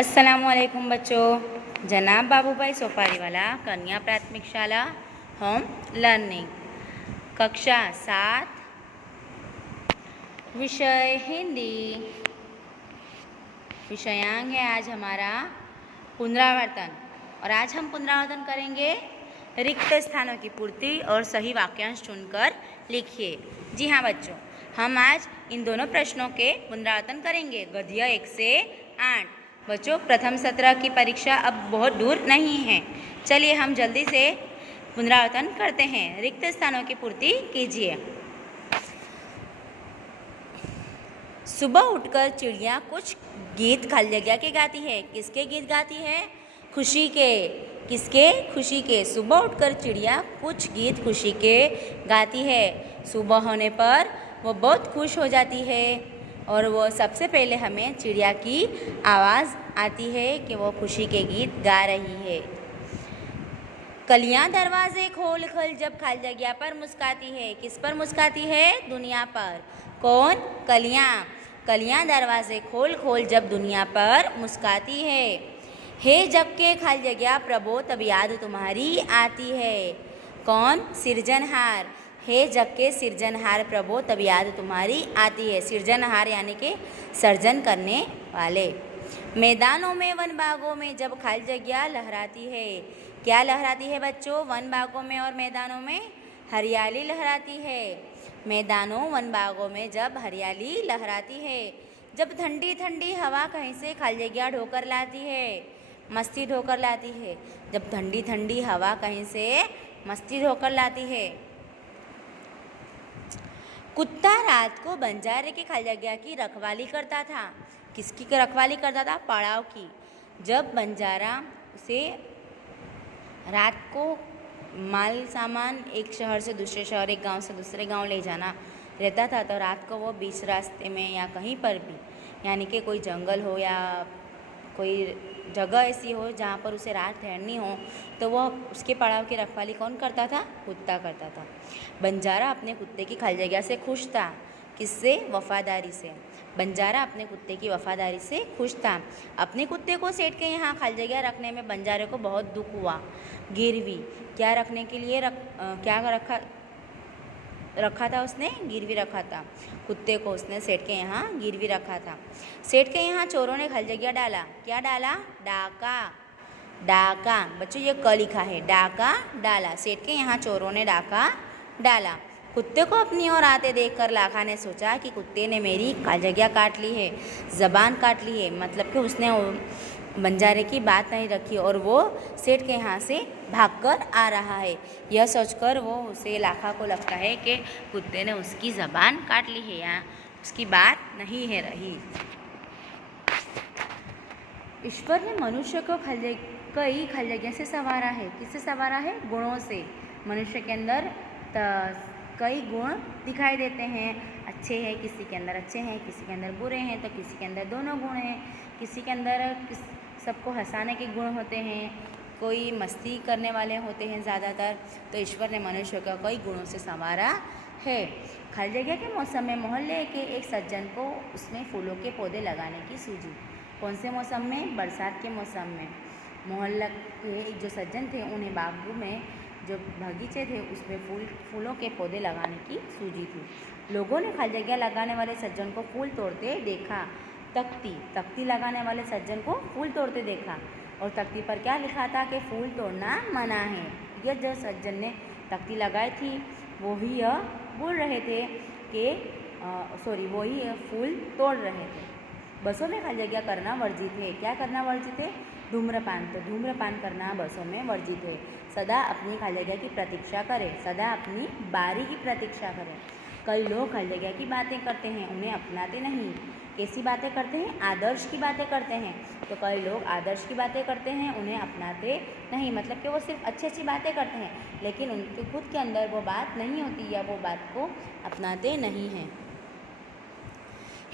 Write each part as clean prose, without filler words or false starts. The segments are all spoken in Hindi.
अस्सलामुअलैकुम बच्चों। जनाब बाबूभाई सोपारीवाला कन्या प्राथमिक शाला होम लर्निंग कक्षा 7 विषय हिंदी। विषयांक है आज हमारा पुनरावर्तन, और आज हम पुनरावर्तन करेंगे रिक्त स्थानों की पूर्ति और सही वाक्यांश चुनकर लिखिए। जी हाँ बच्चों, हम आज इन दोनों प्रश्नों के पुनरावर्तन करेंगे, गद्य 1 से 8। बच्चों, प्रथम सत्र की परीक्षा अब बहुत दूर नहीं है। चलिए हम जल्दी से पुनरावर्तन करते हैं। रिक्त स्थानों की पूर्ति कीजिए। सुबह उठकर चिड़िया कुछ गीत खाली जगह के गाती है। किसके गीत गाती है? खुशी के। किसके? खुशी के। सुबह उठकर चिड़िया कुछ गीत खुशी के गाती है। सुबह होने पर वो बहुत खुश हो जाती है और वो सबसे पहले हमें चिड़िया की आवाज़ आती है कि वो खुशी के गीत गा रही है। कलियां दरवाजे खोल खोल जब खाली जगह पर मुस्काती है। किस पर मुस्काती है? दुनिया पर। कौन? कलियां। कलियां दरवाजे खोल खोल जब दुनिया पर मुस्काती है। हे जग के खाली जगह प्रभो तब याद तुम्हारी आती है। कौन? सृजनहार। हे जग के सृजनहार प्रभो तब याद तुम्हारी आती है। सृजनहार यानी कि सर्जन करने वाले। मैदानों में वन बागों में जब खाली जगह लहराती है। क्या लहराती है बच्चों? वन बागों में और मैदानों में हरियाली लहराती है। मैदानों वन बागों में जब हरियाली लहराती है। जब ठंडी ठंडी हवा कहीं से खाली जगह ढोकर लाती है, मस्ती ढोकर लाती है। जब ठंडी ठंडी हवा कहीं से मस्ती ढोकर लाती है। कुत्ता रात को बंजारे के खाली जगह की रखवाली करता था। किसकी रखवाली करता था? पड़ाव की। जब बंजारा उसे रात को माल सामान एक शहर से दूसरे शहर, एक गांव से दूसरे गांव ले जाना रहता था, तो रात को वो बीच रास्ते में या कहीं पर भी, यानी कि कोई जंगल हो या कोई जगह ऐसी हो जहाँ पर उसे रात ठहरनी हो, तो वह उसके पड़ाव की रखवाली कौन करता था? कुत्ता करता था। बंजारा अपने कुत्ते की खाली जगह से खुश था। किससे? वफादारी से। बंजारा अपने कुत्ते की वफादारी से खुश था। अपने कुत्ते को सेठ के यहाँ खाली जगह रखने में बंजारे को बहुत दुख हुआ। गिरवी क्या रखने के लिए क्या रखा था उसने? गिरवी रखा था। कुत्ते को उसने सेठ के यहाँ गिरवी रखा था। सेठ के यहाँ चोरों ने खाली जगह डाला। क्या डाला? डाका। डाका बच्चों, ये क लिखा है। डाका डाला। सेठ के यहाँ चोरों ने डाका डाला। कुत्ते को अपनी ओर आते देखकर लाखा ने सोचा कि कुत्ते ने मेरी खाली जगह काट ली है, ज़बान काट ली है, मतलब कि उसने बंजारे की बात नहीं रखी और वो सेठ के यहाँ से भागकर आ रहा है। यह सोचकर उसे लाखा को लगता है कि कुत्ते ने उसकी ज़बान काट ली है या उसकी बात नहीं है रही। ईश्वर ने मनुष्य को कई खाली जगह से संवारा है। किससे संवारा है? गुणों से। मनुष्य के अंदर कई गुण दिखाई देते हैं। अच्छे हैं, किसी के अंदर अच्छे हैं, किसी के अंदर बुरे हैं, तो किसी के अंदर दोनों गुण हैं। किसी के अंदर सबको हंसाने के गुण होते हैं, कोई मस्ती करने वाले होते हैं ज़्यादातर। तो ईश्वर ने मनुष्य को कई गुणों से संवारा है। खाली जगह के मौसम में मोहल्ले के एक सज्जन को उसमें फूलों के पौधे लगाने की सूझी। कौन से मौसम में? बरसात के मौसम में। मोहल्ला के जो सज्जन थे उन्हें बागों में जो बगीचे थे उसमें फूलों के पौधे लगाने की सूझी थी। लोगों ने खाली जगह लगाने वाले सज्जन को फूल तोड़ते देखा। तख्ती लगाने वाले सज्जन को फूल तोड़ते देखा, और तख्ती पर क्या लिखा था? कि फूल तोड़ना मना है। यह जो सज्जन ने तख्ती लगाई थी वही यह बोल रहे थे कि वही यह फूल तोड़ रहे थे। बसों में खाली जगह करना वर्जित है। क्या करना वर्जित है? धूम्रपान। तो धूम्रपान करना बसों में वर्जित है। सदा अपनी खाली जगह की प्रतीक्षा करें। सदा अपनी बारी की प्रतीक्षा करें। कई लोग खाली जगह की बातें करते हैं, उन्हें अपनाते नहीं। कैसी बातें करते हैं? आदर्श की बातें करते हैं। तो कई लोग आदर्श की बातें करते हैं, उन्हें अपनाते नहीं, मतलब कि वो सिर्फ अच्छी अच्छी बातें करते हैं, लेकिन उनके खुद के अंदर वो बात नहीं होती या वो बात को अपनाते नहीं हैं।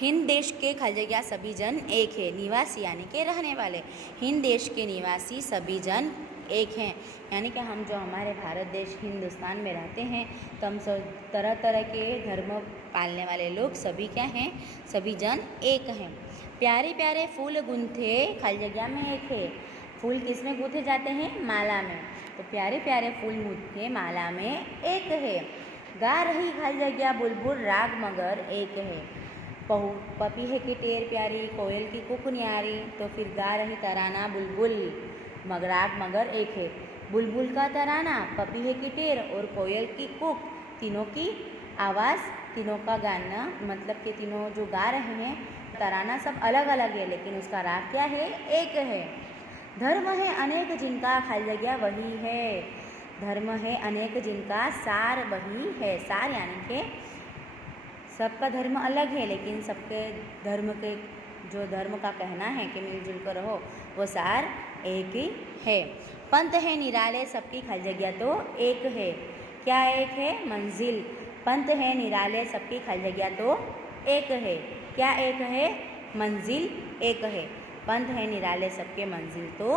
हिंद देश के खाली जगह सभी जन एक है। निवासी यानी कि रहने वाले। हिंद देश के निवासी सभी जन एक हैं, यानी कि हम जो हमारे भारत देश हिंदुस्तान में रहते हैं, तो हम सब तरह तरह के धर्म पालने वाले लोग सभी क्या हैं? सभी जन एक हैं। प्यारे प्यारे फूल गूंथे खाली जगह में एक है। फूल किस में गूंथे जाते हैं? माला में। तो प्यारे प्यारे फूल गूंथे माला में एक है। गा रही खाली जगह बुलबुल राग मगर एक है। पपीहे की टेर प्यारी कोयल की कुक न्यारी। तो फिर गा रही तराना बुलबुल राग मगर एक है। बुलबुल का तराना, पपीहे की टेर और कोयल की कुक, तीनों की आवाज़, तीनों का गाना, मतलब कि तीनों जो गा रहे हैं तराना सब अलग अलग है, लेकिन उसका राग क्या है? एक है। धर्म है अनेक जिनका खाली जगह वही है। धर्म है अनेक जिनका सार वही है। सार यानी कि सबका धर्म अलग है, लेकिन सबके धर्म के जो धर्म का कहना है कि मिलजुल कर रहो, वो सार एक ही है। पंथ है निराले सबकी खाली जगह तो एक है। क्या एक है? मंजिल। पंथ है निराले सबकी खाली जगह तो एक है। क्या एक है? मंजिल एक है। पंथ है निराले सबके मंजिल तो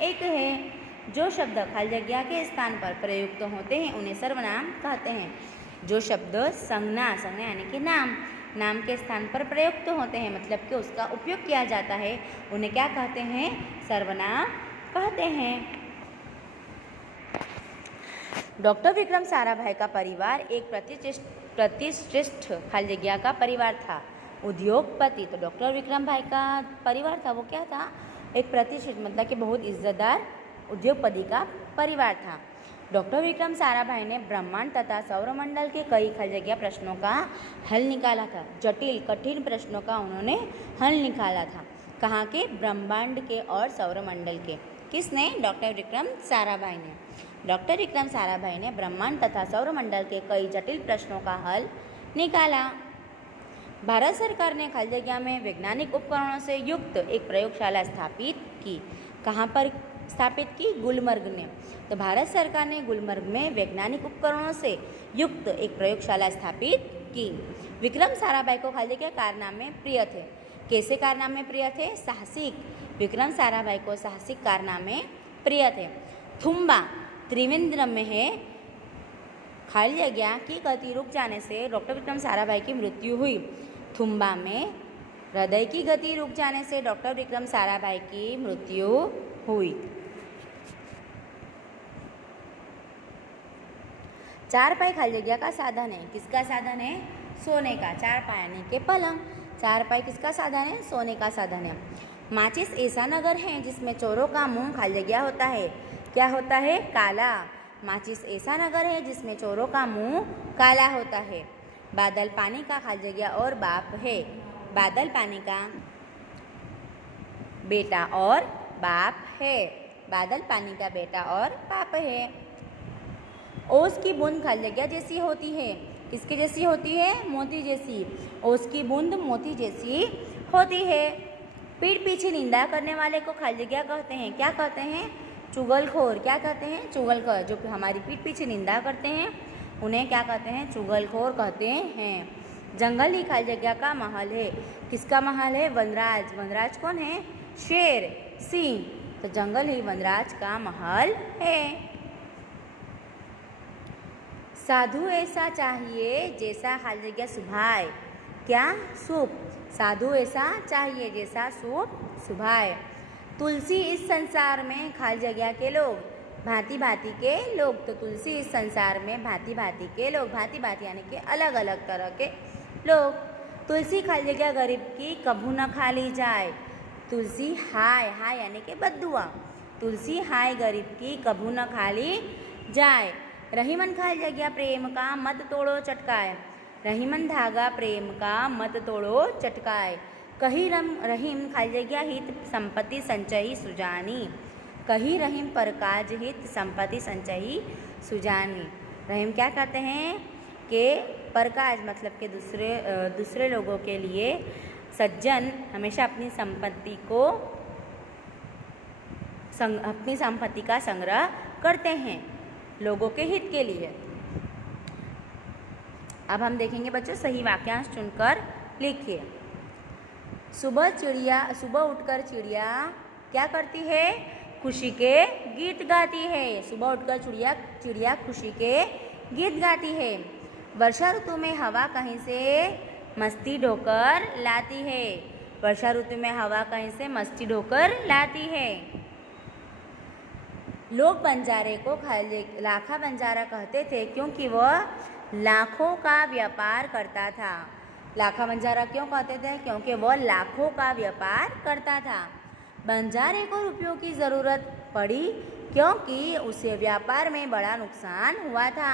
एक है। जो शब्द खाली जगह के स्थान पर प्रयुक्त होते हैं उन्हें सर्वनाम कहते हैं। जो शब्द संज्ञा, संज्ञा यानी कि नाम के स्थान पर प्रयुक्त होते हैं, मतलब कि उसका उपयोग किया जाता है, उन्हें क्या कहते हैं? सर्वनाम कहते हैं। डॉक्टर विक्रम साराभाई का परिवार एक प्रतिष्ठित खाली जगह का परिवार था, उद्योगपति। तो डॉक्टर विक्रम भाई का परिवार था, वो क्या था? एक प्रतिष्ठित, मतलब कि बहुत इज्जतदार उद्योगपति का परिवार था। डॉक्टर विक्रम साराभाई ने ब्रह्मांड तथा सौरमंडल के कई खाली जगह प्रश्नों का हल निकाला था। जटिल कठिन प्रश्नों का उन्होंने हल निकाला था। कहाँ के? ब्रह्मांड के और सौरमंडल के। किसने? डॉक्टर विक्रम साराभाई ने। डॉक्टर विक्रम साराभाई ने ब्रह्मांड तथा सौरमंडल के कई जटिल प्रश्नों का हल निकाला। भारत सरकार ने खाली जगह में वैज्ञानिक उपकरणों से युक्त एक प्रयोगशाला स्थापित की। कहाँ पर स्थापित की? गुलमर्ग में। तो भारत सरकार ने गुलमर्ग में वैज्ञानिक उपकरणों से युक्त एक प्रयोगशाला स्थापित की। विक्रम साराभाई को खाली जगह कारनामे प्रिय थे। कैसे कारनामे प्रिय थे? साहसिक। विक्रम साराभाई को साहसिक कारनामे प्रिय थे। थुम्बा त्रिवेंद्रम में है। खाली जगह की गति रुक जाने से डॉक्टर विक्रम साराभाई की मृत्यु हुई। थुम्बा में हृदय की गति रुक जाने से डॉक्टर विक्रम साराभाई की मृत्यु हुई। चारपाई खाली जगह का साधन है। किसका साधन है? सोने का। चारपाई यानी के पलंग। चारपाई किसका साधन है? सोने का साधन है। माचिस ऐसा नगर है जिसमें चोरों का मुंह खाली जगह होता है। क्या होता है? काला। माचिस ऐसा नगर है जिसमें चोरों का मुंह काला होता है। बादल पानी का खाली जगह और बाप है। बादल पानी का बेटा और बाप है। बादल पानी का बेटा और बाप है। ओस की बूंद खाली जगह जैसी होती है। किसके जैसी होती है? मोती जैसी। ओस की बूंद मोती जैसी होती है। पीठ पीछे निंदा करने वाले को खाली जगह कहते हैं। क्या कहते हैं? चुगलखोर। क्या कहते हैं? चुगलखोर। जो हमारी पीठ पीछे निंदा करते हैं उन्हें क्या कहते हैं? चुगलखोर कहते हैं। जंगल ही खाली जगह का महल है। किसका महल है? वनराज। वनराज कौन है? शेर, सिंह। तो जंगल ही वनराज का महल है। साधु ऐसा चाहिए जैसा खाली जगह सुभाए। क्या? सुख। साधु ऐसा चाहिए जैसा सुख सुभाए। तुलसी इस संसार में खाली जगह के लोग, भांति भांति के लोग। तो तुलसी इस संसार में भांति भांति के लोग। भांति भांति यानी कि अलग अलग तरह के लोग। तुलसी खाली जगह गरीब की कभू न खा ली जाए। तुलसी हाय, हाय यानी कि बद्दुआ। तुलसी हाय गरीब की कभू न खा ली जाए। रहीमन खाली जगह प्रेम का मत तोड़ो चटकाए। रहीमन धागा प्रेम का मत तोड़ो चटकाए। कही रहीम खाली जगह हित संपत्ति संचयी सुजानी। कही रहीम पर काज हित संपत्ति संचयी सुजानी। रहीम क्या कहते हैं? कि परकाज मतलब कि दूसरे लोगों के लिए सज्जन हमेशा अपनी संपत्ति का संग्रह करते हैं लोगों के हित के लिए। अब हम देखेंगे बच्चों, सही वाक्यांश चुनकर लिखिए। सुबह उठकर चिड़िया क्या करती है? खुशी के गीत गाती है। सुबह उठकर चिड़िया खुशी के गीत गाती है। वर्षा ऋतु में हवा कहीं से मस्ती ढोकर लाती है। वर्षा ऋतु में हवा कहीं से मस्ती ढोकर लाती है। लोग बंजारे को लाखा बंजारा कहते थे क्योंकि वह लाखों का व्यापार करता था। लाखा बंजारा क्यों कहते थे? क्योंकि वह लाखों का व्यापार करता था। बंजारे को रुपयों की ज़रूरत पड़ी क्योंकि उसे व्यापार में बड़ा नुकसान हुआ था।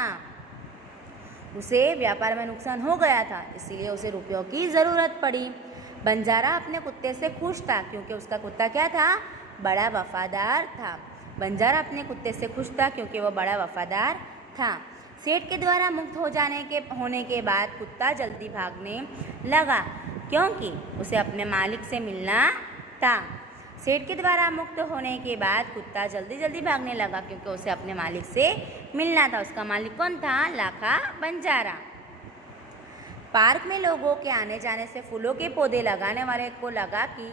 उसे व्यापार में नुकसान हो गया था, इसीलिए उसे रुपयों की ज़रूरत पड़ी। बंजारा अपने कुत्ते से खुश था क्योंकि उसका कुत्ता क्या था? बड़ा वफादार था। बंजारा अपने कुत्ते से खुश था क्योंकि वह बड़ा वफादार था। सेठ के द्वारा मुक्त होने के बाद कुत्ता जल्दी भागने लगा क्योंकि उसे अपने मालिक से मिलना था। सेठ के द्वारा मुक्त होने के बाद कुत्ता जल्दी भागने लगा क्योंकि उसे अपने मालिक से मिलना था। उसका मालिक कौन था? लाखा बंजारा। पार्क में लोगों के आने जाने से फूलों के पौधे लगाने वाले को लगा कि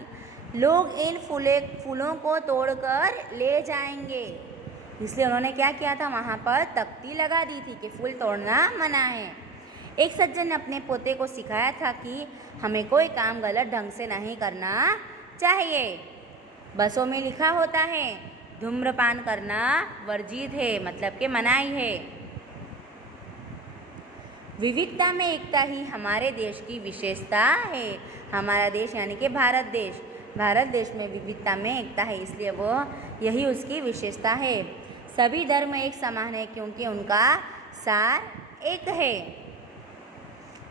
लोग इन फूलों को तोड़कर ले जाएंगे, इसलिए उन्होंने क्या किया था? वहाँ पर तख्ती लगा दी थी कि फूल तोड़ना मना है। एक सज्जन ने अपने पोते को सिखाया था कि हमें कोई काम गलत ढंग से नहीं करना चाहिए। बसों में लिखा होता है धूम्रपान करना वर्जित है, मतलब कि मनाही है। विविधता में एकता ही हमारे देश की विशेषता है। हमारा देश यानी कि भारत देश में विविधता में एकता है, इसलिए यही उसकी विशेषता है। सभी धर्म एक समान है क्योंकि उनका सार एक है।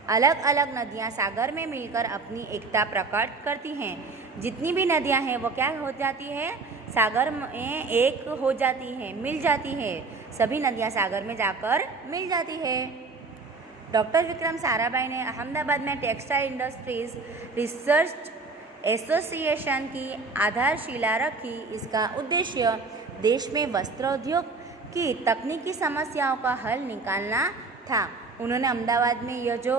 अलग अलग नदियाँ सागर में मिलकर अपनी एकता प्रकट करती हैं। जितनी भी नदियाँ हैं वो क्या हो जाती है? सागर में एक हो जाती है, मिल जाती है। सभी नदियाँ सागर में जाकर मिल जाती है। डॉक्टर विक्रम साराभाई ने अहमदाबाद में टेक्सटाइल इंडस्ट्रीज रिसर्च एसोसिएशन की आधारशिला रखी। इसका उद्देश्य देश में वस्त्रोद्योग की तकनीकी समस्याओं का हल निकालना था। उन्होंने अहमदाबाद में यह जो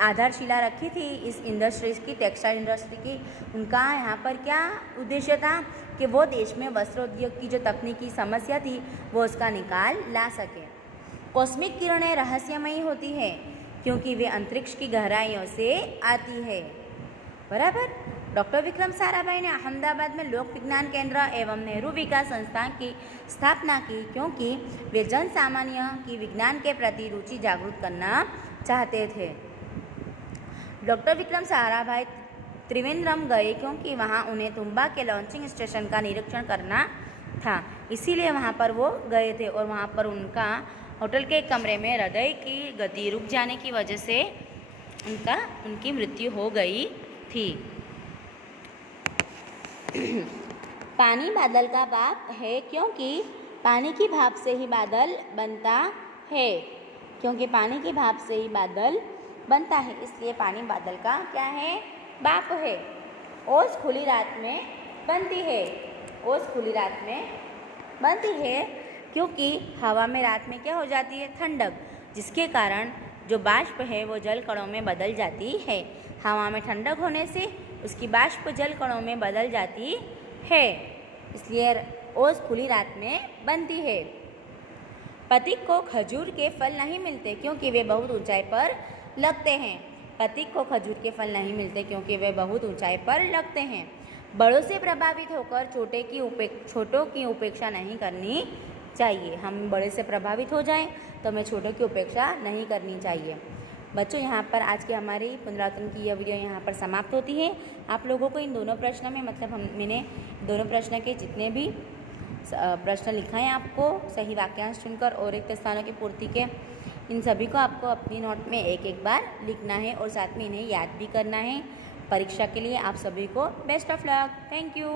आधारशिला रखी थी इस इंडस्ट्रीज की, टेक्सटाइल इंडस्ट्री की, उनका यहाँ पर क्या उद्देश्य था कि वो देश में वस्त्रोद्योग की जो तकनीकी समस्या थी वो उसका निकाल ला सके। कॉस्मिक किरणें रहस्यमयी होती है क्योंकि वे अंतरिक्ष की गहराइयों से आती है। बराबर। डॉक्टर विक्रम साराभाई ने अहमदाबाद में लोक विज्ञान केंद्र एवं नेहरू विकास संस्थान की स्थापना की क्योंकि वे जन सामान्य की विज्ञान के प्रति रुचि जागरूक करना चाहते थे। डॉक्टर विक्रम साराभाई त्रिवेंद्रम गए क्योंकि वहाँ उन्हें तुम्बा के लॉन्चिंग स्टेशन का निरीक्षण करना था, इसीलिए वहाँ पर वो गए थे। और वहाँ पर उनका होटल के कमरे में हृदय की गति रुक जाने की वजह से उनकी मृत्यु हो गई थी। पानी बादल का बाप है क्योंकि पानी की भाप से ही बादल बनता है। क्योंकि पानी की भाप से ही बादल बनता है, इसलिए पानी बादल का क्या है? बाप है। ओस खुली रात में बनती है। ओस खुली रात में बनती है क्योंकि हवा में रात में क्या हो जाती है? ठंडक, जिसके कारण जो बाष्प है वो जल कणों में बदल जाती है। हवा में ठंडक होने से उसकी बाष्प जल कणों में बदल जाती है, इसलिए ओस खुली रात में बनती है। पथिक को खजूर के फल नहीं मिलते क्योंकि वे बहुत ऊंचाई पर लगते हैं। पथिक को खजूर के फल नहीं मिलते क्योंकि वे बहुत ऊंचाई पर लगते हैं। बड़ों से प्रभावित होकर छोटों की उपेक्षा नहीं करनी चाहिए। हम बड़े से प्रभावित हो जाएं तो हमें छोटों की उपेक्षा नहीं करनी चाहिए। बच्चों, यहाँ पर आज की हमारी पुनरावृत्तन की यह वीडियो यहाँ पर समाप्त होती है। आप लोगों को इन दोनों प्रश्न में मैंने दोनों प्रश्न के जितने भी प्रश्न लिखा है आपको सही वाक्यांश चुनकर और रिक्त स्थानों की पूर्ति के, इन सभी को आपको अपनी नोट में एक बार लिखना है और साथ में इन्हें याद भी करना है। परीक्षा के लिए आप सभी को best of luck. Thank you.